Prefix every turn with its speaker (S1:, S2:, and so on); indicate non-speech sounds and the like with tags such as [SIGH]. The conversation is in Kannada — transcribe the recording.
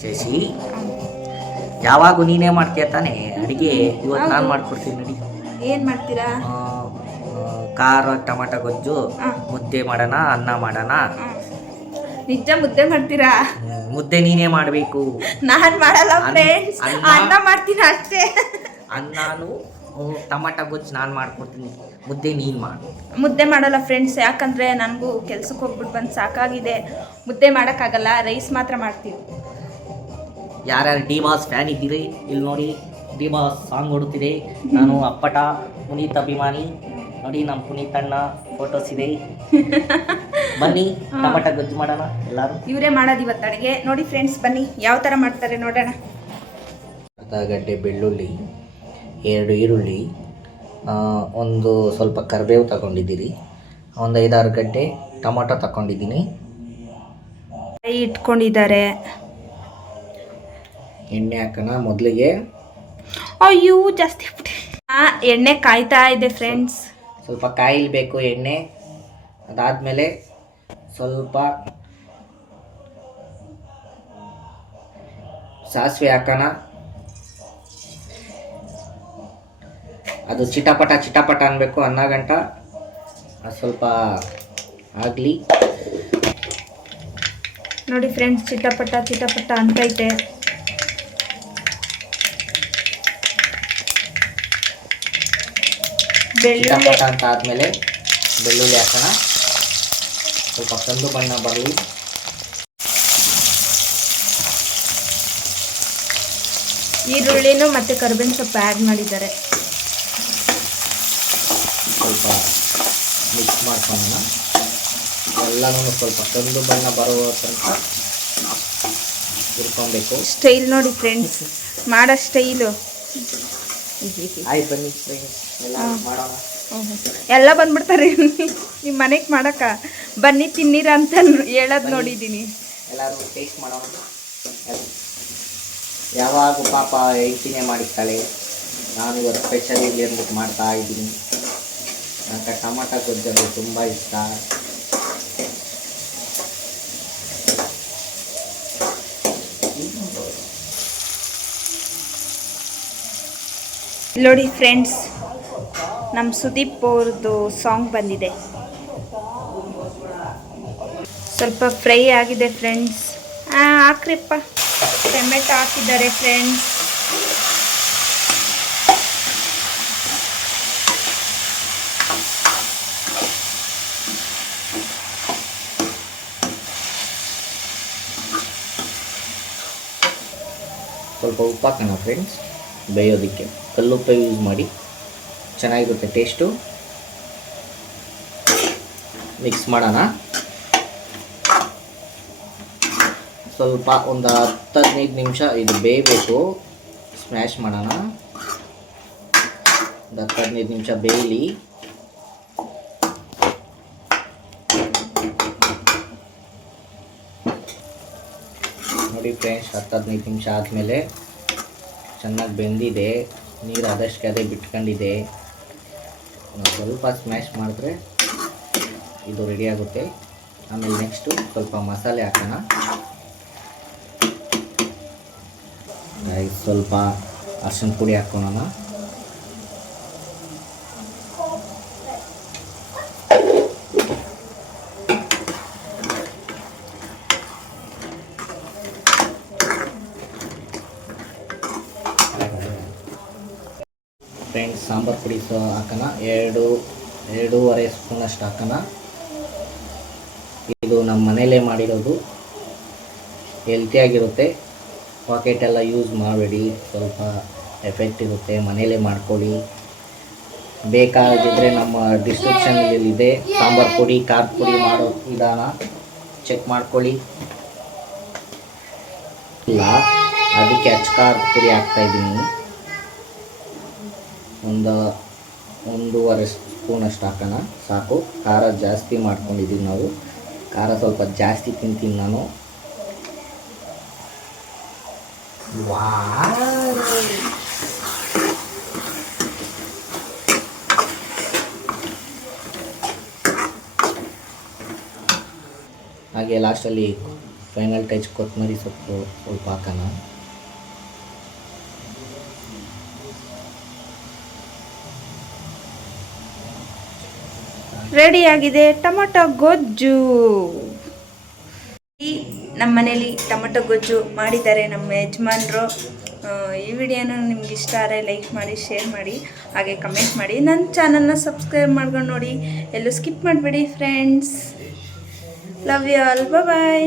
S1: ಶಶಿ ಯಾವಾಗೂ ನೀನೇ ಮಾಡ್ತೀಯ ತಾನೇ? ಅಡಿಗೆ ಇವತ್ತು ನಾನು ಮಾಡ್ಕೊಡ್ತೀನಿ ನೋಡಿ.
S2: ಏನು ಮಾಡ್ತೀರಾ?
S1: ಖಾರ ಟೊಮಾಟೊ ಗೊಜ್ಜು ಮುದ್ದೆ ಮಾಡೋಣ ಅನ್ನ ಮಾಡೋಣ.
S2: ನಿಜ ಮುದ್ದೆ ಮಾಡ್ತೀರಾ?
S1: ಮುದ್ದೆ ನೀನೇ ಮಾಡಬೇಕು.
S2: ನಾನು ಮಾಡಲ್ಲ
S1: ಅನ್ನ-
S2: ಫ್ರೆಂಡ್ಸ್
S1: ಅನ್ನ-
S2: ಅನ್ನ ಮಾಡ್ತೀನಿ ಅಷ್ಟೇ.
S1: ಅನ್ನಾನು ಟೊಮಾಟೊ ಗೊಜ್ಜು ನಾನು ಮಾಡ್ಕೊಡ್ತೀನಿ. ಮುದ್ದೆ ನೀನು ಮಾಡು.
S2: ಮುದ್ದೆ ಮಾಡಲ್ಲ ಫ್ರೆಂಡ್ಸ್ ಯಾಕಂದ್ರೆ ನನಗೂ ಕೆಲ್ಸಕ್ಕೆ ಹೋಗ್ಬಿಟ್ಟು ಬಂದು ಸಾಕಾಗಿದೆ. ಮುದ್ದೆ ಮಾಡೋಕ್ಕಾಗಲ್ಲ ರೈಸ್ ಮಾತ್ರ ಮಾಡ್ತೀವಿ.
S1: ಯಾರ್ಯಾರು ಡಿ ಬಾಸ್ ಫ್ಯಾನ್ ಇದ್ದೀರಿ? ಇಲ್ಲಿ ನೋಡಿ ಡಿ ಬಾಸ್ ಸಾಂಗ್ ಓಡುತ್ತಿದೆ. ನಾನು ಅಪ್ಪಟ ಪುನೀತ್ ಅಭಿಮಾನಿ. ನೋಡಿ ನಮ್ಮ ಪುನೀತ್ ಅಣ್ಣ ಫೋಟೋಸ್ ಇದೆ. ಬನ್ನಿ [LAUGHS] ಟಮಟ ಗೊಜ್ಜು ಮಾಡೋಣ ಎಲ್ಲರೂ.
S2: ಇವರೇ ಮಾಡೋದು ಇವತ್ತು ಅಡುಗೆ. ನೋಡಿ ಫ್ರೆಂಡ್ಸ್ ಬನ್ನಿ. ಯಾವ ಥರ ಮಾಡ್ತಾರೆ ನೋಡೋಣ.
S1: ಅರ್ಧ ಗಡ್ಡೆ ಬೆಳ್ಳುಳ್ಳಿ ಎರಡು ಈರುಳ್ಳಿ ಒಂದು ಸ್ವಲ್ಪ ಕರಿಬೇವು ತಗೊಂಡಿದ್ದೀರಿ. ಒಂದು ಐದಾರು ಗಡ್ಡೆ ಟೊಮೊಟೊ ತಗೊಂಡಿದ್ದೀನಿ.
S2: ಇಟ್ಕೊಂಡಿದ್ದಾರೆ.
S1: ಎಣ್ಣೆ ಹಾಕೋಣ ಮೊದಲಿಗೆ.
S2: ಅಯ್ಯೋ ಜಾಸ್ತಿ ಎಣ್ಣೆ ಕಾಯ್ತಾ ಇದೆ ಫ್ರೆಂಡ್ಸ್
S1: ಸ್ವಲ್ಪ ಕಾಯಿಲ್ಬೇಕು ಎಣ್ಣೆ. ಅದಾದಮೇಲೆ ಸ್ವಲ್ಪ ಸಾಸಿವೆ ಹಾಕೋಣ. ಅದು ಚಿಟಪಟ ಚಿಟಪಟ ಅನ್ಬೇಕು ಅನ್ನ ಗಂಟ. ಅದು ಸ್ವಲ್ಪ ಆಗಲಿ.
S2: ನೋಡಿ ಫ್ರೆಂಡ್ಸ್ ಚಿಟಪಟ ಚಿಟಪಟ ಅಂತೈತೆ ಬೆಳ್ಳುಳ್ಳಿ.
S1: ಅಂತ ಆದಮೇಲೆ ಬೆಳ್ಳುಳ್ಳಿ ಹಾಕೋಣ. ಸ್ವಲ್ಪ ಕಂದು ಬಣ್ಣ ಬರಲಿ.
S2: ಈರುಳ್ಳಿನೂ ಮತ್ತೆ ಕರ್ಬೇವಿನ ಸೊಪ್ಪು ಆ್ಯಡ್ ಮಾಡಿದ್ದಾರೆ.
S1: ಸ್ವಲ್ಪ ಮಿಕ್ಸ್ ಮಾಡ್ಕೊಳ್ಳೋಣ. ಎಲ್ಲನೂ ಸ್ವಲ್ಪ ಕಂದು ಬಣ್ಣ ಬರುವ ತನಕ ಹುರ್ಕೊಬೇಕು.
S2: ಸ್ಟೈಲ್ ನೋಡಿ ಫ್ರೆಂಡ್ಸ್ ಮಾಡೋ ಸ್ಟೈಲು
S1: ಆಯ್ತು ಬನ್ನಿ ಫ್ರೆಂಡ್ಸ್ ಎಲ್ಲ ಮಾಡೋಣ.
S2: ಎಲ್ಲ ಬಂದ್ಬಿಡ್ತಾರೆ ನಿಮ್ಮ ಮನೆಗೆ ಮಾಡಕ್ಕ. ಬನ್ನಿ ತಿನ್ನೀರ ಅಂತ ಹೇಳೋದು ನೋಡಿದ್ದೀನಿ
S1: ಎಲ್ಲರೂ ಟೇಸ್ಟ್ ಮಾಡೋಣ. ಯಾವಾಗ ಪಾಪ ಹೆಂಡ್ತಿನೇ ಮಾಡಿರ್ತಾಳೆ? ನಾನು ಇವತ್ತು ಸ್ಪೆಷಲ್ ಇರಲಿ ಅಂದ್ಬಿಟ್ಟು ಮಾಡ್ತಾ ಇದ್ದೀನಿ. ನನಗೆ ಟೊಮಾಟೊ ಗೊಜ್ಜಲು ತುಂಬ ಇಷ್ಟ.
S2: ನೋಡಿ ಫ್ರೆಂಡ್ಸ್ ನಮ್ಮ ಸುದೀಪ್ ಅವ್ರದ್ದು ಸಾಂಗ್ ಬಂದಿದೆ. ಸ್ವಲ್ಪ ಫ್ರೈ ಆಗಿದೆ ಫ್ರೆಂಡ್ಸ್. ಹಾಕ್ರಿಪ್ಪ. ಟೊಮೆಟೊ ಹಾಕಿದ್ದಾರೆ ಫ್ರೆಂಡ್ಸ್.
S1: ಸ್ವಲ್ಪ ಉಪ್ಪಾಕೋಣ ಫ್ರೆಂಡ್ಸ್ ಬೇಯೋದಕ್ಕೆ. ಕಲ್ಲುಪ್ಪ ಯೂಸ್ ಮಾಡಿ ಚೆನ್ನಾಗಿರುತ್ತೆ ಟೇಸ್ಟು ಮಿಕ್ಸ್ ಮಾಡೋಣ. ಸ್ವಲ್ಪ ಒಂದು ಹತ್ತು ಹದಿನೈದು ನಿಮಿಷ ಇದು ಬೇಯಬೇಕು. ಸ್ಮ್ಯಾಶ್ ಮಾಡೋಣ. ಒಂದು ಹತ್ತು ಹದಿನೈದು ನಿಮಿಷ ಬೇಯಲಿ. ನೋಡಿ ಫ್ರೆಂಡ್ಸ್ ಹತ್ತು ಹದಿನೈದು ನಿಮಿಷ ಆದಮೇಲೆ ಚೆನ್ನಾಗಿ ಬೆಂದಿದೆ, ನೀರು ಆದಷ್ಟು ಅದೇ ಬಿಟ್ಕೊಂಡಿದೆ. ಸ್ವಲ್ಪ ಸ್ಮ್ಯಾಶ್ ಮಾಡಿದ್ರೆ ಇದು ರೆಡಿ ಆಗುತ್ತೆ. ಆಮೇಲೆ ನೆಕ್ಸ್ಟು ಸ್ವಲ್ಪ ಮಸಾಲೆ ಹಾಕೋಣ. ಸ್ವಲ್ಪ ಅರ್ಶಿನ ಪುಡಿ ಹಾಕೋಣ ಫ್ರೆಂಡ್ಸ್ ಸಾಂಬಾರು ಪುಡಿ ಸೊ ಹಾಕೋಣ. ಎರಡು, ಎರಡೂವರೆ ಸ್ಪೂನಷ್ಟು ಹಾಕೋಣ. ಇದು ನಮ್ಮ ಮನೆಯಲ್ಲೇ ಮಾಡಿರೋದು. ಹೆಲ್ತಿಯಾಗಿರುತ್ತೆ ಪಾಕೆಟ್ ಎಲ್ಲ ಯೂಸ್ ಮಾಡಬೇಡಿ. ಸ್ವಲ್ಪ ಎಫೆಕ್ಟ್ ಇರುತ್ತೆ. ಮನೆಯಲ್ಲೇ ಮಾಡ್ಕೊಳ್ಳಿ. ಬೇಕಾಗಿದ್ದರೆ ನಮ್ಮ ಡಿಸ್ಕ್ರಿಪ್ಷನಲ್ಲಿ ಇದೆ. ಸಾಂಬಾರು ಪುಡಿ, ಖಾರ ಪುಡಿ ಮಾಡೋ ವಿಧಾನ. ಚೆಕ್ ಮಾಡ್ಕೊಳ್ಳಿ. ಇಲ್ಲ. ಅದಕ್ಕೆ ಅಚ್ಚ ಖಾರ ಪುಡಿ ಹಾಕ್ತಾಯಿದ್ದೀನಿ ಒಂದು, ಒಂದೂವರೆ ಸ್ಪೂನಷ್ಟು ಹಾಕೋಣ. ಸಾಕು. ಖಾರ ಜಾಸ್ತಿ ಮಾಡ್ಕೊಂಡಿದ್ದೀವಿ ನಾವು. ಖಾರ ಸ್ವಲ್ಪ ಜಾಸ್ತಿ ತಿಂತೀನಿ ನಾನು. ಹಾಗೆ ಲಾಸ್ಟಲ್ಲಿ ಫೈನಲ್ ಟಚ್ ಕೊತ್ತಂಬರಿ ಸೊಪ್ಪು ಸ್ವಲ್ಪ ಹಾಕೋಣ.
S2: ರೆಡಿಯಾಗಿದೆ ಟೊಮೊಟೊ ಗೊಜ್ಜು. ಈ ನಮ್ಮ ಮನೇಲಿ ಟೊಮೊಟೊ ಗೊಜ್ಜು ಮಾಡಿದ್ದಾರೆ ನಮ್ಮ ಯಜಮಾನರು. ಈ ವಿಡಿಯೋನ ನಿಮ್ಗೆ ಇಷ್ಟ ಆದರೆ ಲೈಕ್ ಮಾಡಿ, ಶೇರ್ ಮಾಡಿ, ಹಾಗೆ ಕಮೆಂಟ್ ಮಾಡಿ. ನನ್ನ ಚಾನಲ್ನ ಸಬ್ಸ್ಕ್ರೈಬ್ ಮಾಡ್ಕೊಂಡು ನೋಡಿ. ಎಲ್ಲೂ ಸ್ಕಿಪ್ ಮಾಡಬೇಡಿ friends love you all bye